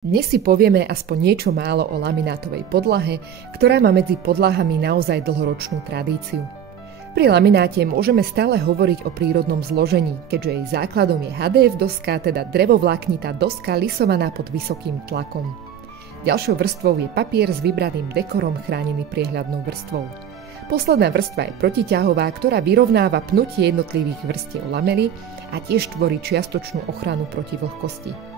Dnes si povieme aspoň niečo málo o laminátovej podlahe, ktorá má medzi podlahami naozaj dlhoročnú tradíciu. Pri lamináte môžeme stále hovoriť o prírodnom zložení, keďže jej základom je HDF doska, teda drevovláknitá doska lisovaná pod vysokým tlakom. Ďalšou vrstvou je papier s vybraným dekorom chránený priehľadnou vrstvou. Posledná vrstva je protiťahová, ktorá vyrovnáva pnutie jednotlivých vrstiev lamely a tiež tvorí čiastočnú ochranu proti vlhkosti.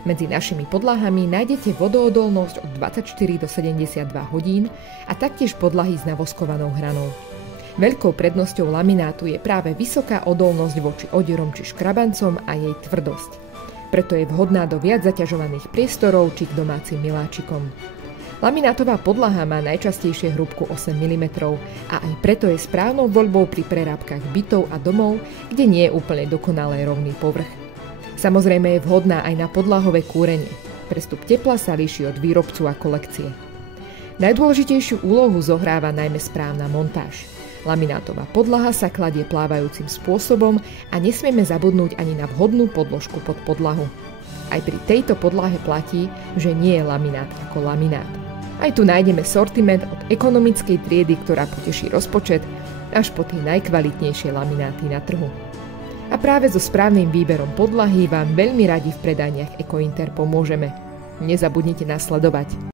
Medzi našimi podlahami nájdete vodoodolnosť od 24 do 72 hodín a taktiež podlahy s navoskovanou hranou. Veľkou prednosťou laminátu je práve vysoká odolnosť voči odierom či škrabancom a jej tvrdosť. Preto je vhodná do viac zaťažovaných priestorov či k domácim miláčikom. Laminátová podlaha má najčastejšie hrúbku 8 mm a aj preto je správnou voľbou pri prerábkach bytov a domov, kde nie je úplne dokonale rovný povrch. Samozrejme je vhodná aj na podlahové kúrenie. Prestup tepla sa líši od výrobcu a kolekcie. Najdôležitejšiu úlohu zohráva najmä správna montáž. Laminátová podlaha sa kladie plávajúcim spôsobom a nesmieme zabudnúť ani na vhodnú podložku pod podlahu. Aj pri tejto podlahe platí, že nie je laminát ako laminát. Aj tu nájdeme sortiment od ekonomickej triedy, ktorá poteší rozpočet, až po tie najkvalitnejšie lamináty na trhu. A práve so správnym výberom podlahy vám veľmi radi v predajniach Ekointer pomôžeme. Nezabudnite nás sledovať.